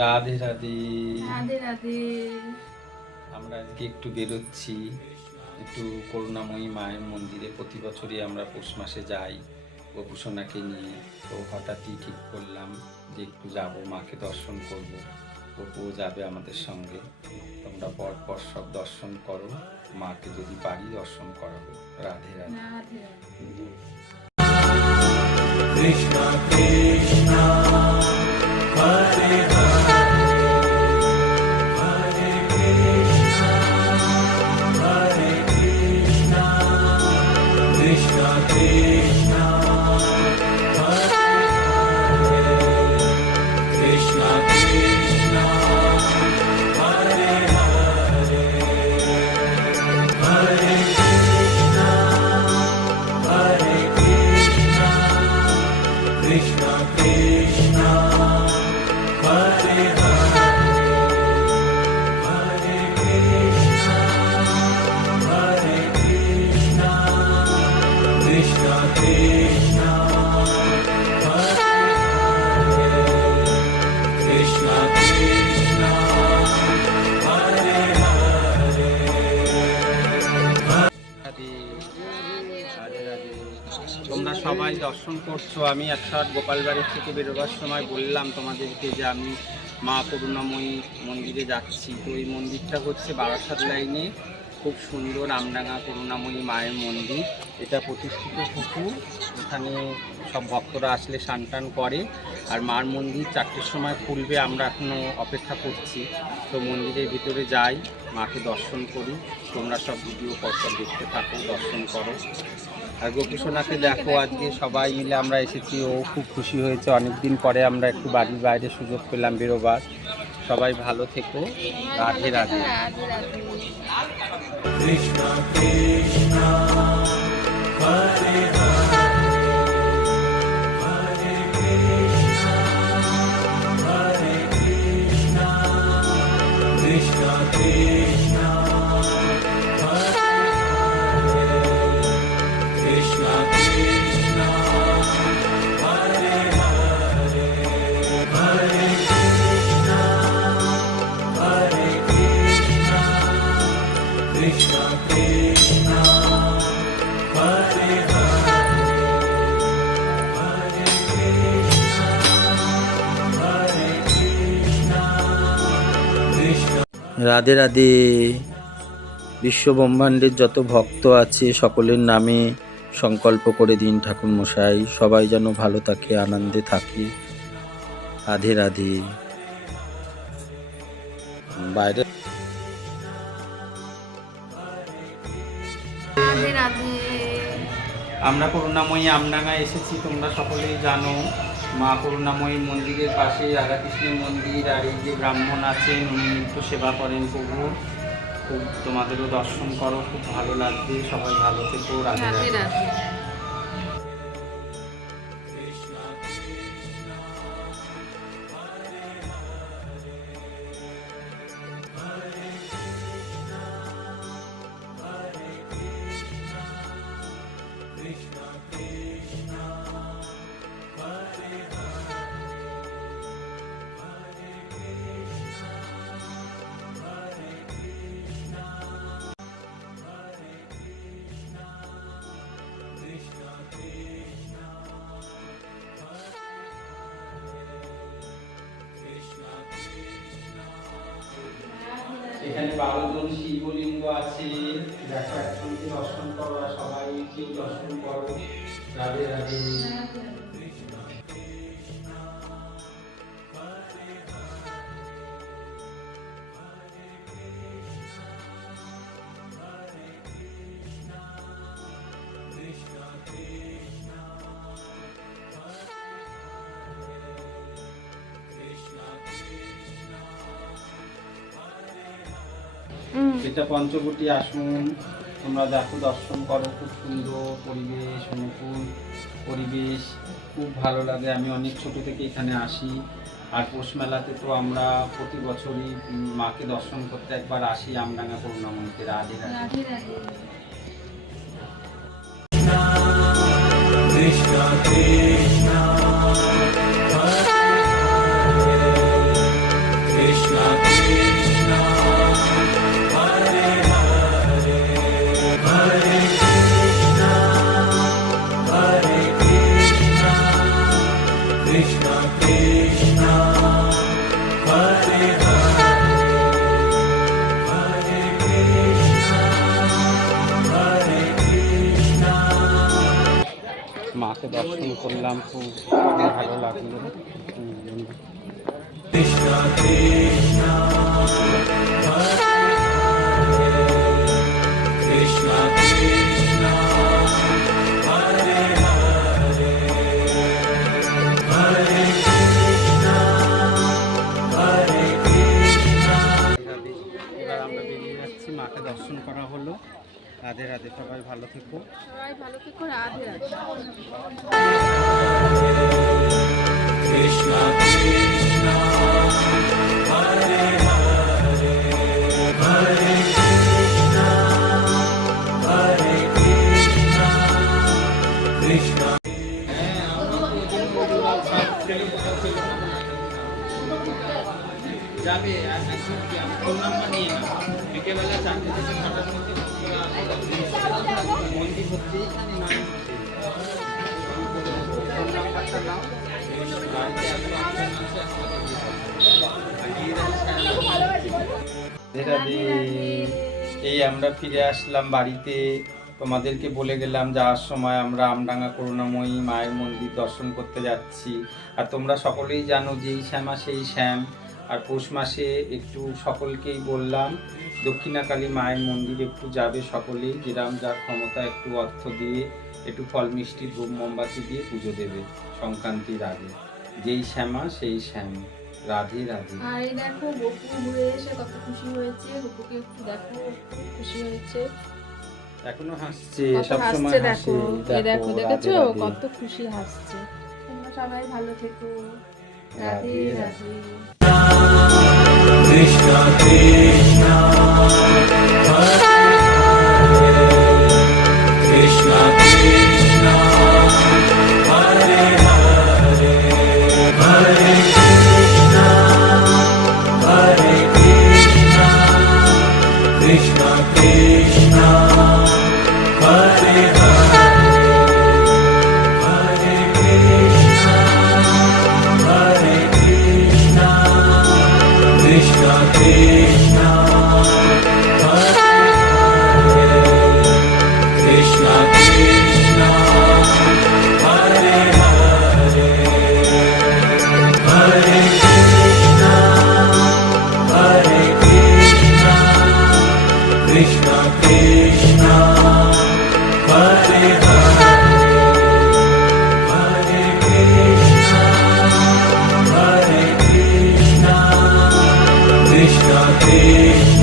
রাধে রাধে। রাধে রাধে। আমরা আজকে একটু বেরোচ্ছি, একটু করুণাময়ী মায়ের মন্দিরে। প্রতি বছরই আমরা পৌষ মাসে যাই গোপুসোনাকে নিয়ে। তো হঠাৎই ঠিক করলাম যে একটু যাব, মাকে দর্শন করব। গোপুও যাবে আমাদের সঙ্গে। তোমরা পর সব দর্শন করো, মাকে যদি পারি দর্শন করাবো। রাধে রাধে। কৃষ্ণ কৃষ্ণ হরে হরে হরে কৃষ্ণ হরে কৃষ্ণ কৃষ্ণ কৃষ্ণ হরে হরে কৃষ্ণ কৃষ্ণ হরে হরে হরে কৃষ্ণ হরে কৃষ্ণ কৃষ্ণ কৃষ্ণ হরে হরে হরে কৃষ্ণ হরে কৃষ্ণ কৃষ্ণ কৃষ্ণ হরে হরে কৃষ্ণ কৃষ্ণ হরে হরে। তোমরা সবাই দর্শন করছো। আমি একটা গোপালবাড়ি থেকে বেরোবার সময় বললাম তোমাদেরকে যে আমি মা করুণাময়ী মন্দিরে যাচ্ছি। তো এই মন্দিরটা হচ্ছে বারাসাত লাইনে, খুব সুন্দর আমডাঙ্গা করুণাময়ী মায়ের মন্দির। এটা প্রতিষ্ঠিত পুকুর, এখানে সব ভক্তরা আসলে স্নান টান করে। আর মার মন্দির 4টের সময় খুলবে, আমরা এখনও অপেক্ষা করছি। তো মন্দিরের ভিতরে যাই, মাকে দর্শন করি। তোমরা সব ভিডিও পরপর দেখতে থাকো, দর্শন করো। আর গোপুসোনাকে দেখো, আজকে সবাই মিলে আমরা এসেছি। ও খুব খুশি হয়েছে, অনেকদিন পরে আমরা একটু বাড়ির বাইরে সুযোগ পেলাম বেরোবার। সবাই ভালো থেকো। রাধে রাধে। কৃষ্ণ কৃষ্ণ হরে হরে হরে কৃষ্ণ হরে কৃষ্ণ কৃষ্ণ কৃষ্ণ হরে হরে কৃষ্ণ কৃষ্ণ হরে হরে হরে কৃষ্ণ হরে কৃষ্ণ কৃষ্ণ কৃষ্ণ হরে হরে হরে কৃষ্ণ হরে কৃষ্ণ কৃষ্ণ। রাধে রাধে। বিশ্ব ব্রহ্মাণ্ডের যত ভক্ত আছে সকলের নামে সংকল্প করে দিন ঠাকুর মশাই, সবাই যেন ভালো থাকে, আনন্দে থাকে। রাধে রাধে। বাইরে রাধে রাধে। আমরা করুণাময়ী আমডাঙ্গায় এসেছি, তোমরা সকলেই জানো। মা করুণাময়ী মন্দিরের পাশে রাধাকৃষ্ণের মন্দির। আর এই যে ব্রাহ্মণ আছেন, উনি নিত্য সেবা করেন প্রভু। খুব তোমাদেরও দর্শন করো, খুব ভালো লাগবে। সবাই ভালো থেকো। রাধে রাধে। এখানে 12 জন শিবলিঙ্গ আছে, দেখো একসঙ্গে দর্শন করো, আর সবাই কেউ দর্শন করো। রাধে রাধে। এটা পঞ্চবটী আসন, তোমরা দেখো দর্শন করো, খুব সুন্দর পরিবেশ, অনুকূল পরিবেশ, খুব ভালো লাগে। আমি অনেক ছোট থেকে এখানে আসি, আর পৌষ মেলাতে তো আমরা প্রতি বছরই মাকে দর্শন করতে একবার আসি Amdanga করুণাময়ীতে। Radhe Radhe. Radhe Radhe. Krishna Krishna Krishna Krishna Hare Hare Hare Krishna Hare Krishna Krishna Krishna Hare Hare Hare Krishna Hare Krishna মাকে দর্শন করলাম, খুব ভালো লাগলো। Krishna Krishna Hare Krishna Krishna Hare Hare Hare Krishna Hare Krishna। এবার আমরা বেরিয়ে যাচ্ছি, মাকে দর্শন করা হলো। রাধে রাধে, সবাই ভালো থেকো। সবাই ভালো থেকো। Radhe Radhe. Krishna Krishna Hare Hare Hare Krishna Hare Krishna Krishna যাবে ফোন নাম্বার নিয়ে না, বিকেলবেলা 4টে থেকে 6টার মধ্যে মন্দির হচ্ছে এখানে না, ফোন নাম্বারটা নাও। এই আমরা ফিরে আসলাম বাড়িতে। তোমাদেরকে বলে গেলাম যাওয়ার সময় আমরা আমডাঙ্গা করুণাময়ী মায়ের মন্দির দর্শন করতে যাচ্ছি। আর তোমরা সকলেই জানো যে এই শ্যামা সেই শ্যাম। আর পৌষ মাসে একটু সকলকেই বললাম দক্ষিণাকালী মায়ের মন্দিরে একটু যাবে সকলেই, যেরাম যার ক্ষমতা একটু অর্থ দিয়ে, একটু ফল মিষ্টি ধূপ মোমবাতি দিয়ে পুজো দেবে সংক্রান্তির আগে। যেই শ্যামা সেই শ্যাম। রাধে রাধে। আর এই দেখো গপু ঘুরে এসে কত খুশি হয়েছে। গপুকে একটু দেখো, খুব খুশি হয়েছে। এখনো হাসছে, কত সব সময় হাসছে হাসে। দেখো। এই দেখো, দেখেছো রাধে রাধে। কত খুশি হাসছে। তোমরা সবাই ভালো থেকো। Radhe Radhe Radhe. Krishna Krishna Hare Krishna Krishna Hare Hare Hare Krishna Hare Krishna Krishna Krishna Hare Hare Hare Krishna Hare Krishna Krishna Krishna Hare Krishna Krishna Hare Hare Hare Krishna Hare Krishna Krishna Krishna Hare Hare Hare Krishna Hare Krishna Krishna Krishna